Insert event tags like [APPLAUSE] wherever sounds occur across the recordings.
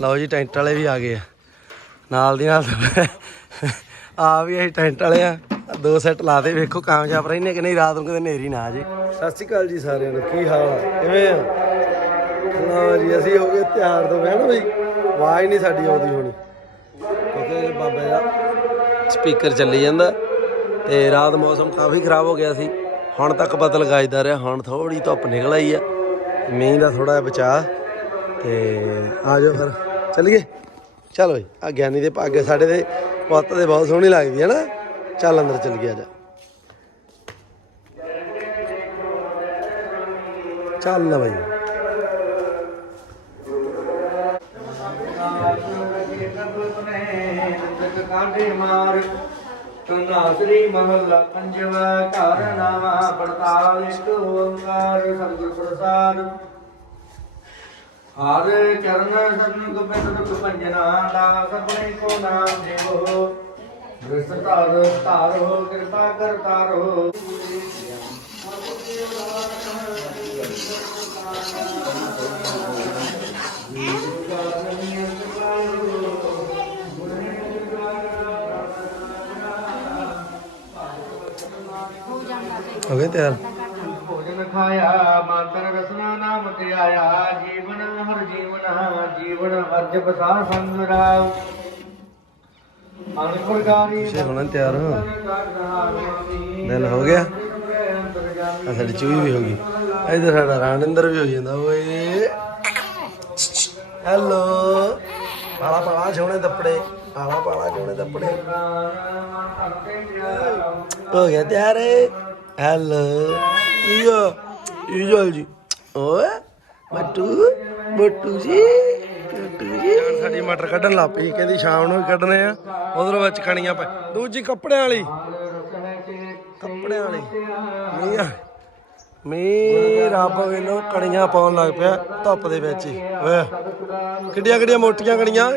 ਲਓ ਜੀ ਟੈਂਟ ਵਾਲੇ ਵੀ ਆ ਗਏ ਆ। ਨਾਲ ਦੀ ਨਾਲ ਆ ਵੀ ਅਸੀਂ ਟੈਂਟ ਵਾਲੇ ਆ। ਦੋ ਸੈੱਟ ਲਾਤੇ ਵੇਖੋ ਕਾਮਯਾਬ ਰਹਿੰਦੇ ਕਿ ਨਹੀਂ ਰਾਤ ਨੂੰ ਕਿਤੇ ਨੇਰੀ ਨਾ ਆ ਜੇ। ਸਤਿ ਸ਼੍ਰੀ ਅਕਾਲ ਜੀ ਸਾਰਿਆਂ ਨੂੰ ਕੀ ਹਾਲ ਆ? ਕਿਵੇਂ ਆ? ਲਓ ਜੀ ਅਸੀਂ ਹੋ ਗਏ ਤਿਆਰ ਤੋਂ ਬਹਿਣਾ ਬਈ। ਆਵਾਜ਼ ਨਹੀਂ ਸਾਡੀ ਆਉਂਦੀ ਹੋਣੀ। ਕਿਉਂਕਿ ਬਾਬੇ ਦਾ ਸਪੀਕਰ ਚੱਲੀ ਜਾਂਦਾ ਤੇ ਰਾਤ ਮੌਸਮ ਕਾਫੀ ਖਰਾਬ ਹੋ ਗਿਆ ਸੀ। ਹੁਣ ਤੱਕ ਬਦਲ ਗਾਜਦਾ ਰਿਹਾ, ਹੁਣ ਥੋੜੀ ਧੁੱਪ ਨਿਕਲ ਆਈ ਆ। ਮੀਂਹ ਦਾ ਥੋੜਾ ਜਿਹਾ ਬਚਾ ਤੇ ਆ ਜਾਓ ਫਿਰ, ਚੱਲੀਏ। ਚਲੋ ਜੀ ਆ ਗਿਆਨੀ ਦੇ ਪੱਗ ਸਾਡੇ ਦੇ ਪੁੱਤ ਦੇ ਬਹੁਤ ਸੋਹਣੀ ਲੱਗਦੀ ਹੈ ਨਾ। ਚੱਲ ਅੰਦਰ ਚੱਲ ਗਿਆ ਜਾ। ਚੱਲ ਨਾ ਬਾਈ। ਕਾਢੇ ਮਾਰ। ਤਨਾਸਰੀ ਮਹੱਲਾ ਪੰਜਵਾ ਘਰ ਨਾਵਾ ਪੜਤਾਲ ਇੱਕ, ਓੰਕਾਰ, ਸਤਿਗੁਰ ਪ੍ਰਸਾਦ। ਹਰ ਚਰਨ ਸਰਨ ਗੋਬਿੰਦ ਦੁਖ ਪੰਜਨਾ ਦਾ ਸਭਨੇ ਕੋ ਨਾਮ ਦੇਵੋ ਦ੍ਰਿਸ਼ਟ ਧਾਰ, ਧਾਰੋ ਕਿਰਪਾ ਕਰ ਤਾਰੋ ਹੋ ਗਏ ਤਿਆਰ? ਭੋਜਨ ਖਾਇਆ ਮਾਤਰ ਰਸਨਾ ਨਾਮ ਤੇ ਆਇਆ ਜੀਵਨ ਹਰ ਜੀਵਨ ਜੀਵਨ ਅਰਜ ਬਸਾ ਸੰਗ ਰਾਵ ਅਨ ਪ੍ਰਕਾਰੀ ਸ਼ੇ ਹੁਣ ਤਿਆਰ ਹੋ ਦਿਲ ਹੋ ਗਿਆ? ਆ ਸਾਡੀ ਚੂਹੀ ਵੀ ਹੋ ਗਈ। ਇਧਰ ਸਾਡਾ ਰਾਣਿੰਦਰ ਵੀ ਹੋ ਜਾਂਦਾ ਓਏ। ਹੈਲੋ। ਪਾਲਾ ਪਾਲਾ ਛੋਣੇ ਦੱਪੜੇ ਪਾਲਾ ਪਾਲਾ ਛੋਣੇ ਦੱਪੜੇ। ਹੋ ਗਿਆ ਤਿਆਰ। ਹੈਲੋ ਈਓ ਈਓ ਜੀ ਓਏ ਬੱਟੂ ਬੱਟੂ ਜੀ ਬੱਟੂ ਜੀ ਸਾਡੀ ਮਟਰ ਕੱਢਣ ਲੱਗ ਪਈ, ਕਹਿੰਦੀ ਸ਼ਾਮ ਨੂੰ ਵੀ ਕੱਢਣੇ ਆ। ਉਧਰ ਵਿੱਚ ਕਣੀਆਂ ਪੈ ਦੂਜੀ ਕੱਪੜਿਆਂ ਵਾਲੀ। ਕੱਪੜਿਆਂ ਵਾਲੀ। ਮੀਂਹ ਮੀਂਹ, ਰੱਬ ਵੇਲੋ ਕਣੀਆਂ ਪਾਉਣ ਲੱਗ ਪਿਆ, ਧੁੱਪ ਦੇ ਵਿੱਚ ਹੀ। ਓਏ ਕਿੱਡੀਆਂ ਕਿੱਡੀਆਂ ਮੋਟੀਆਂ ਕਣੀਆਂ।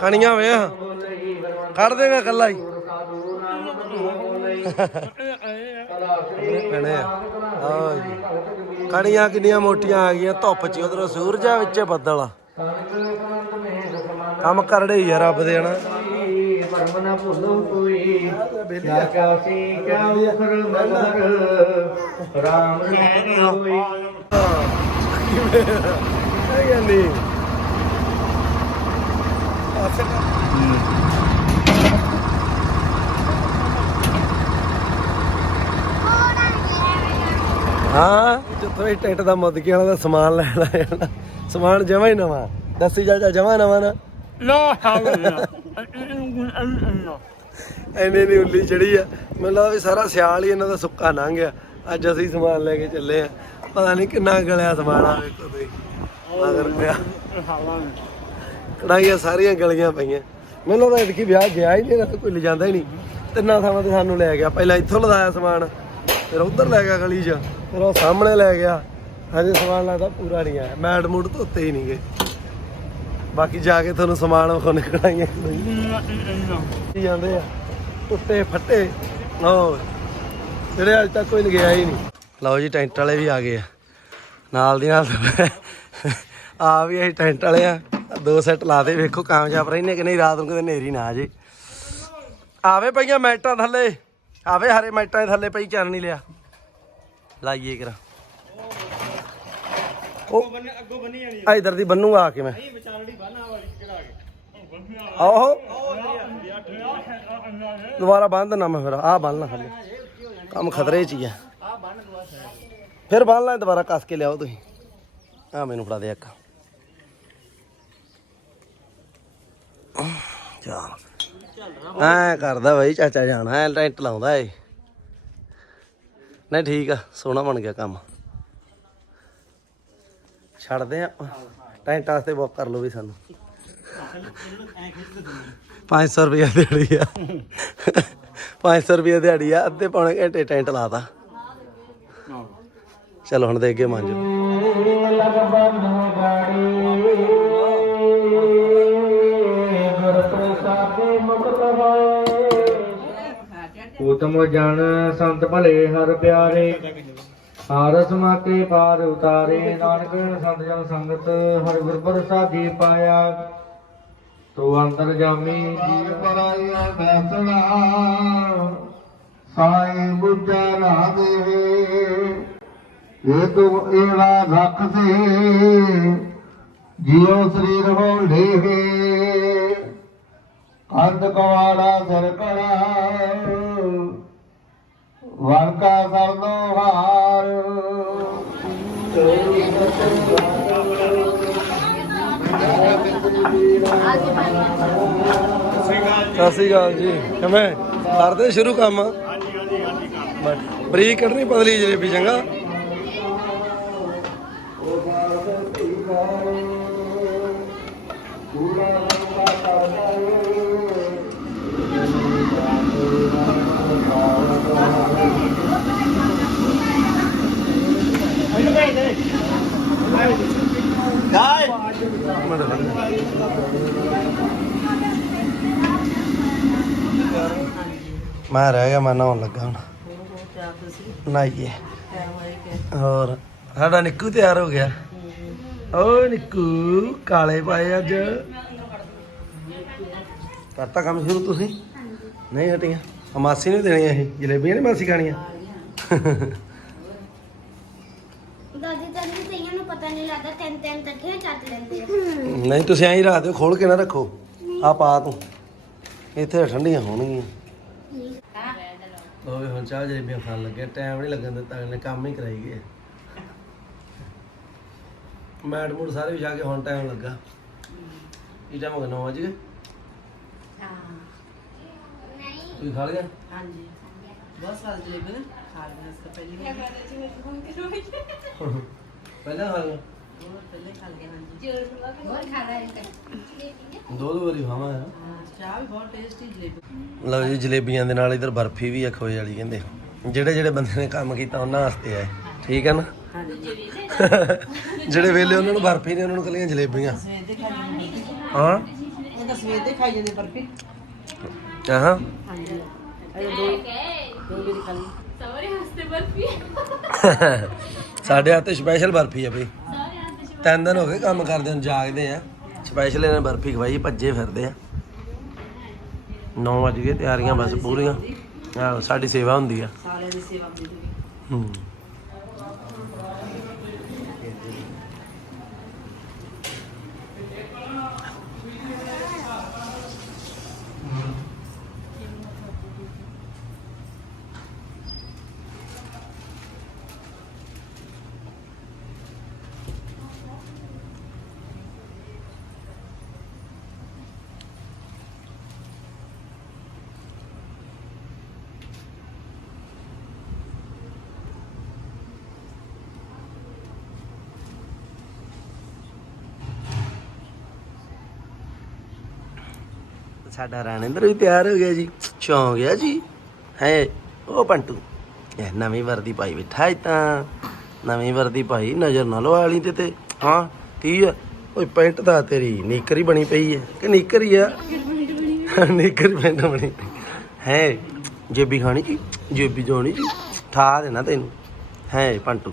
ਕਣੀਆਂ ਵੇ ਕੱਢ ਦੇਗਾ ਕੱਲਾ ਹੀ। ਆ। ਜੀ ਕਣੀਆਂ ਕਿੰਨੀਆਂ ਮੋਟੀਆਂ ਆ ਗਈਆਂ ਧੁੱਪ 'ਚ ਉਧਰੋਂ ਸੂਰਜ ਆ ਵਿੱਚ ਬੱਦਲ ਆ। ਕੰਮ ਕਰੜੇ ਹੀ ਆ ਰੱਬ ਦੇ ਹਨਾ? ਪਰਮ ਨਾ ਭੁੱਲੋ ਕੋਈ। ਨਾ ਕਿਆ ਸੀ ਕਿਆ ਉਖਰ ਮਗਰ। ਰਾਮ ਨਾਮ ਹੋਈ ਇਹ ਕਹਿੰਦੀ ਹਾਂ ਜਿੱਥੋਂ ਇਹ ਟੈਂਟ ਦਾ ਮੁੱਦਕੀ ਵਾਲਾ ਦਾ ਸਮਾਨ ਲੈਣ ਜਾਣਾ ਸਮਾਨ ਜਮਾ ਹੀ ਨਵਾਂ। ਦੱਸੀ ਜਾ ਜਮਾ ਨਵਾਂ ਨਾ। ਲਾ ਹਾਵਲਾ ਐਨੇ ਦੀ ਉੱਲੀ ਚੜੀ ਆ। ਮੈਨੂੰ ਲੱਗਦਾ ਵੀ ਸਾਰਾ ਸਿਆਲ ਹੀ ਇਹਨਾਂ ਦਾ ਸੁੱਕਾ ਲੰਘ ਗਿਆ। ਅੱਜ ਅਸੀਂ ਸਮਾਨ ਲੈ ਕੇ ਚੱਲੇ ਆ। ਪਤਾ ਨਹੀਂ ਕਿੰਨਾ ਗਲਿਆ ਸਮਾਨ ਆ ਵੇਖੋ ਤੁਸੀਂ। ਮਗਰ ਪਿਆ। ਕੜਾਈਆਂ ਸਾਰੀਆਂ ਗਲੀਆਂ ਪਈਆਂ। ਮੈਨੂੰ ਲੱਗਦਾ ਇਤਕੀ ਵਿਆਹ ਗਿਆ ਹੀ ਨਹੀਂ ਨਾ ਕੋਈ ਲਿਜਾਂਦਾ ਹੀ ਨਹੀਂ। ਤਿੰਨਾਂ ਥਾਵਾਂ ਤੇ ਸਾਨੂੰ ਲੈ ਗਿਆ। ਪਹਿਲਾਂ ਇੱਥੋਂ ਲਦਾਇਆ ਸਮਾਨ। ਫਿਰ ਉਧਰ ਲੈ ਗਿਆ ਗਲੀ 'ਚ। ਫਿਰ ਉਹ ਸਾਹਮਣੇ ਲੈ ਗਿਆ। ਹਜੇ ਸਮਾਨ ਲੱਗਦਾ ਪੂਰਾ ਨਹੀਂ ਆਇਆ। ਮੈਡ ਮੂਡ ਧੋਤੇ ਹੀ ਨਹੀਂ ਗਏ। ਬਾਕੀ ਜਾ ਕੇ ਤੁਹਾਨੂੰ ਸਮਾਨ ਵਿਖਾਉਣੇ ਕੜਾਈਆਂ ਕੀ ਜਾਂਦੇ ਆ? ਟੁੱਟੇ ਫੱਟੇ। ਹੋ ਜਿਹੜੇ ਅੱਜ ਤੱਕ ਕੋਈ ਗਿਆ ਹੀ ਨਹੀਂ। ਲਓ ਜੀ, ਟੈਂਟ ਵਾਲੇ ਵੀ ਆ ਗਏ ਆ। ਨਾਲ ਦੀ ਨਾਲ ਆ ਵੀ ਅਸੀਂ ਟੈਂਟ ਵਾਲੇ ਆ। ਦੋ ਸੈੱਟ ਲਾਤੇ ਵੇਖੋ ਕਾਮਯਾਬ ਰਹਿੰਦੇ ਕਿ ਨਹੀਂ। ਰਾਤ ਨੂੰ ਕਿਤੇ ਨੇਰੀ ਨਾ ਆ ਜੇ। ਆਵੇ ਪਈਆਂ ਮੈਟਾਂ ਥੱਲੇ। ਆਵੇ ਹਰੇ ਮੈਟਾਂ ਦੇ ਥੱਲੇ ਪਈ ਚੱਲ ਨਹੀਂ ਲਿਆ। ਲਾਈਏ ਕਰਾ ਉਹ ਅੱਗੋਂ ਬੰਨੀ ਜਾਣੀ ਆ। ਇਧਰ ਦੀ ਬੰਨੂ ਆ ਕੇ ਮੈਂ। ਨਹੀਂ ਵਿਚਾਰੜੀ ਬਾਨਾ ਵਾਲੀ ਚੜਾ ਕੇ। ਆਹੋ। ਦੁਬਾਰਾ ਬੰਨ ਦੇਣਾ ਮੈਂ ਫਿਰ। ਆਹ ਬੰਨ ਲਾ ਥੱਲੇ। ਕੰਮ ਖਤਰੇ 'ਚ ਹੀ ਆ। ਆ ਬੰਨ ਦੁਆ ਫਿਰ ਬੰਨ ਲੈ ਦੁਬਾਰਾ ਕੱਸ ਕੇ ਲਿਆਓ ਤੁਸੀਂ। ਆ ਮੈਨੂੰ ਫੜਾ ਦੇ ਇੱਕ। ਚੱਲ। ਐ ਕਰਦਾ ਬਾਈ, ਚਾਚਾ ਜਾਣਾ, ਐ ਟੈਂਟ ਲਾਉਂਦਾ ਏ। ਨਹੀਂ ਠੀਕ ਆ, ਸੋਹਣਾ ਬਣ ਗਿਆ ਕੰਮ। ਛੱਡਦੇ ਆ ਟੈਂਟ ਵਾਸਤੇ ਬੁੱਕ ਕਰ ਲਓ ਵੀ ਸਾਨੂੰ। 500 ਰੁਪਏ ਦਿਹਾੜੀ ਆ। 500 ਰੁਪਏ ਦਿਹਾੜੀ ਆ, ਅੱਧੇ ਪੌਣੇ ਘੰਟੇ ਟੈਂਟ ਲਾਤਾ ਚਲੋ ਹੁਣ ਦੇ ਅੱਗੇ ਮੰਜੋ। ਲਗ ਗੁਰ ਜਨ ਸੰਤ ਭਲੇ ਹਰ ਪਿਆਰੇ ਹਰ ਸਮਾਤੇ ਪਾਰ ਉਤਾਰੇ, ਨਾਨਕ ਸੰਤ ਜਨ ਸੰਗਤ ਹਰ ਗੁਰ ਪ੍ਰਸਾਦੀ ਪਾਇਆ। ਤੋ ਅੰਤਰ ਜਾਮੀ ਜੀਵ ਪਰਾਇਆ ਬੈਸਣਾ ਸਾਈ ਬੁੱਝਾ ਰਾਦੇ ਇਹ ਤੋ ਏਵਾ ਰੱਖ ਜਿਉ ਸਰੀਰ ਹੋ ਲੇਹੇ ਅੰਧ ਕਵਾੜਾ ਸਿਰ ਵਰਕਾ ਸਰਦੋ ਹਾਰ। ਸਤਿ ਸ਼੍ਰੀ ਅਕਾਲ ਜੀ। ਕਿਵੇਂ? ਕਰਦੇ ਸ਼ੁਰੂ ਕੰਮ? ਹਾਂਜੀ ਹਾਂਜੀ ਬਰੀਕ ਕੱਢਣੀ ਪਤਲੀ ਜਲੇਬੀ ਚੰਗਾ। ਮੈਂ ਰਹਿ ਗਿਆ ਮੈਂ ਨਹਾਉਣ ਲੱਗਾ ਹੁਣ। ਨਹਾਈਏ। ਹੋਰ ਸਾਡਾ ਨਿੱਕੂ ਤਿਆਰ ਹੋ ਗਿਆ। ਓ ਨਿੱਕੂ ਕਾਲੇ ਪਾਏ ਅੱਜ। ਕਰਤਾ ਕੰਮ ਸ਼ੁਰੂ ਤੁਸੀਂ? ਨਹੀਂ ਹਟੀਆਂ। ਮਾਸੀ ਨੇ ਦੇਣੀਆਂ ਇਹ ਜਲੇਬੀਆਂ ਨਹੀਂ ਮਾਸੀ ਖਾਣੀਆਂ? ਦਾਦੀ ਤੈਨੂੰ ਤਈਆਂ ਨੂੰ ਪਤਾ ਨਹੀਂ ਲੱਗਦਾ ਤਿੰਨ ਤਿੰਨ ਇਕੱਠੇ ਚੱਟ ਲੈਂਦੇ ਆ। ਨਹੀਂ ਤੁਸੀਂ ਐਂ ਹੀ ਰਾਤ ਨੂੰ ਖੋਲ ਕੇ ਨਾ ਰੱਖੋ। ਆ ਪਾ ਤੂੰ। ਇੱਥੇ ਠੰਡੀਆਂ ਹੋਣਗੀਆਂ। ਲੋਵੇ ਹੁਣ ਚਾਹ ਜਲੇਬੀਆਂ ਖਾਣ ਲੱਗੇ। ਟਾਈਮ ਨਹੀਂ ਲੱਗਣ ਦਿੱਤਾ ਅਗਲੇ ਕੰਮ ਹੀ ਕਰਾਈ ਗਏ। ਮੈਡ ਮੂਡ ਸਾਰੇ ਵਿਛਾ ਕੇ ਹੁਣ ਟਾਈਮ ਲੱਗਾ। ਕੀ ਟਾਈਮ ਹੋ ਗਿਆ? 9 ਵਜੇ ਨਹੀਂ ਤੁਸੀਂ ਖਾ ਲਿਆ? ਹਾਂਜੀ। ਦੋ ਦੋ ਵਾਰੀ। ਖਾਵਾਂ ਚਾਹ ਵੀ ਬਹੁਤ ਟੇਸਟੀ ਜਲੇਬੀ। ਲਓ ਜੀ ਜਲੇਬੀਆਂ ਦੇ ਨਾਲ ਇਧਰ ਬਰਫੀ ਵੀ ਆ ਖੋਏ ਵਾਲੀ ਕਹਿੰਦੇ। ਜਿਹੜੇ ਜਿਹੜੇ ਬੰਦੇ ਨੇ ਕੰਮ ਕੀਤਾ ਉਹਨਾਂ ਵਾਸਤੇ ਆ ਠੀਕ ਹੈ ਨਾ? ਜਿਹੜੇ ਵੇਲੇ ਉਹਨਾਂ ਨੂੰ ਬਰਫੀ ਨੇ ਉਹਨਾਂ ਨੂੰ ਕੱਲੀਆਂ ਜਲੇਬੀਆਂ। ਸਵੇਰ ਦੇ ਖਾਈ ਜਾਂਦੇ ਹਾਂ? ਇਹ ਤਾਂ ਸਵੇਰ ਦੇ ਖਾਈ ਜਾਂਦੇ ਬਰਫੀ। ਆਹਾਂ ਹਾਂਜੀ। ਇਹ ਦੋ ਦੋ [LAUGHS] ਸਾਡੇ ਹੱਥੇ ਸਪੈਸ਼ਲ ਬਰਫੀ ਆ ਬਈ। ਤਿੰਨ ਦਿਨ ਹੋ ਗਏ ਕੰਮ ਕਰਦੇ ਨੂੰ ਜਾਗਦੇ ਆ। ਸਪੈਸ਼ਲ ਇਹਨਾਂ ਬਰਫੀ ਖਵਾਈ ਭੱਜੇ ਫਿਰਦੇ ਆ। 9 ਵਜ ਗਏ ਤਿਆਰੀਆਂ ਬਸ ਪੂਰੀਆਂ। ਆਹ ਸਾਡੀ ਸੇਵਾ ਹੁੰਦੀ ਆ। ਸਾਲਿਆਂ ਦੀ ਸੇਵਾ ਹੁੰਦੀ ਸੀ ਹੂੰ। ਸਾਡਾ ਰਾਣਿੰਦਰ ਵੀ ਤਿਆਰ ਹੋ ਗਿਆ ਜੀ। ਚੌਂ ਗਿਆ ਜੀ। ਹੈ, ਉਹ ਪੰਟੂ। ਇਹ ਨਵੀਂ ਵਰਦੀ ਪਾਈ ਬਿਠਾ ਤਾਂ। ਨਵੀਂ ਵਰਦੀ ਪਾਈ, ਨਜ਼ਰ ਨਾ ਲਵਾ ਲਈ ਤੇ ਤੇ। ਹਾਂ, ਕੀ ਆ? ਓਏ, ਪੈਂਟ ਤਾਂ ਤੇਰੀ ਨੀਕਰ ਹੀ ਬਣੀ ਪਈ ਹੈ ਕਿ ਨੀਕਰ ਹੀ ਆ? ਨੀਕਰ ਪੈਂਟ ਬਣੀ ਪਈ। ਹੈ, ਜੇਬੀ ਖਾਣੀ ਜੀ? ਜੇਬੀ ਜਾਣੀ ਜੀ? ਠਾ ਦੇਣਾ ਤੈਨੂੰ। ਹੈ, ਪੰਟੂ।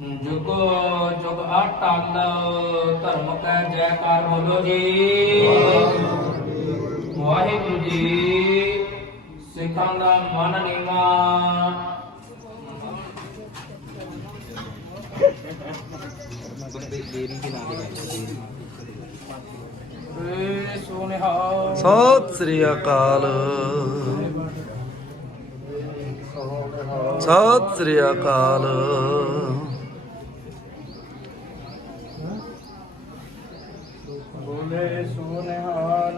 ਜੁਗ ਜੁਗ ਅਟਲ ਧਰਮ ਕੈ ਜੈਕਾਰ ਬੋਲੋ ਜੀ। ਵਾਹਿਗੁਰੂ ਜੀ ਸਿੱਖਾਂ ਦਾ ਮਨ ਨੀਵਾ। ਸਤਿ ਸ੍ਰੀ ਅਕਾਲ। ਸਤਿ ਸ੍ਰੀ ਅਕਾਲ ਬੋਲੇ ਸੋਨਿਹਾਲ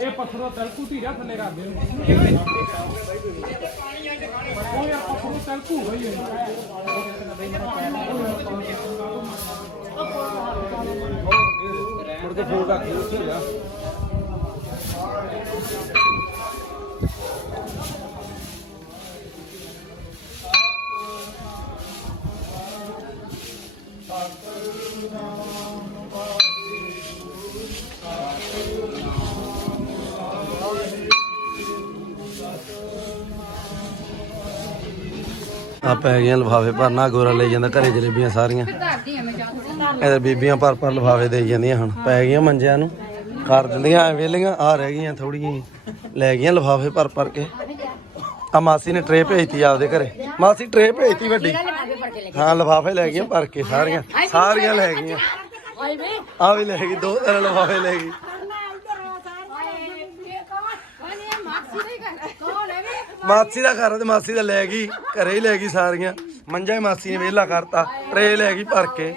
ਇਹ ਪੱਥਰੋਂ ਤਲਕੂ ਧੀਰਾ ਥੱਲੇ ਕਰ ਦੇ ਉਹ ਯਾਰ ਪੱਥਰੋਂ ਤਲਕੂ ਹੋਈ ਹੈ। ਮੁੜ ਕੇ ਫੋਨ ਰੱਖ ਉੱਥੇ ਜਾ। ਆ ਪੈ ਗਈਆਂ ਲਫਾਫੇ ਭਰਨਾ ਗੋਰਾ ਲੈ ਜਾਂਦਾ ਘਰੇ ਜਲੇਬੀਆਂ ਸਾਰੀਆਂ। ਇਧਰ ਬੀਬੀਆਂ ਭਰ ਭਰ ਲਫਾਫੇ ਦੇਈ ਜਾਂਦੀਆਂ ਹੁਣ। ਪੈ ਗਈਆਂ ਮੰਜਿਆਂ ਨੂੰ। ਕਰ ਦਿੰਦੀਆਂ ਐ ਵੇਲੀਆਂ ਆ ਰਹਿ ਗਈਆਂ ਥੋੜੀਆਂ ਲੈ ਗਈਆਂ ਲਫਾਫੇ ਭਰ ਭਰ ਕੇ। ਆ ਮਾਸੀ ਨੇ ਟਰੇ ਭੇਜਤੀ ਆਪਦੇ ਘਰੇ। ਮਾਸੀ ਟਰੇ ਭੇਜਤੀ ਵੱਡੀ। ਹਾਂ, ਲਫਾਫੇ ਲੈ ਗਈਆਂ ਭਰ ਕੇ ਸਾਰੀਆਂ। ਸਾਰੀਆਂ ਲੈ ਗਈਆਂ। ਆ ਵੀ ਲੈ ਗਈ, ਦੋ ਤਿੰਨ ਲਫਾਫੇ ਲੈ ਗਈ। ਮਾਸੀ ਦਾ ਘਰ ਤੇ ਮਾਸੀ ਦਾ ਲੈ ਗਈ, ਘਰੇ ਹੀ ਲੈ ਗਈ ਸਾਰੀਆਂ। ਮੰਜਾ ਹੀ ਮਾਸੀ ਨੇ ਵਿਹਲਾ ਕਰਤਾ, ਟਰੇ ਲੈ ਗਈ ਭਰ ਕੇ।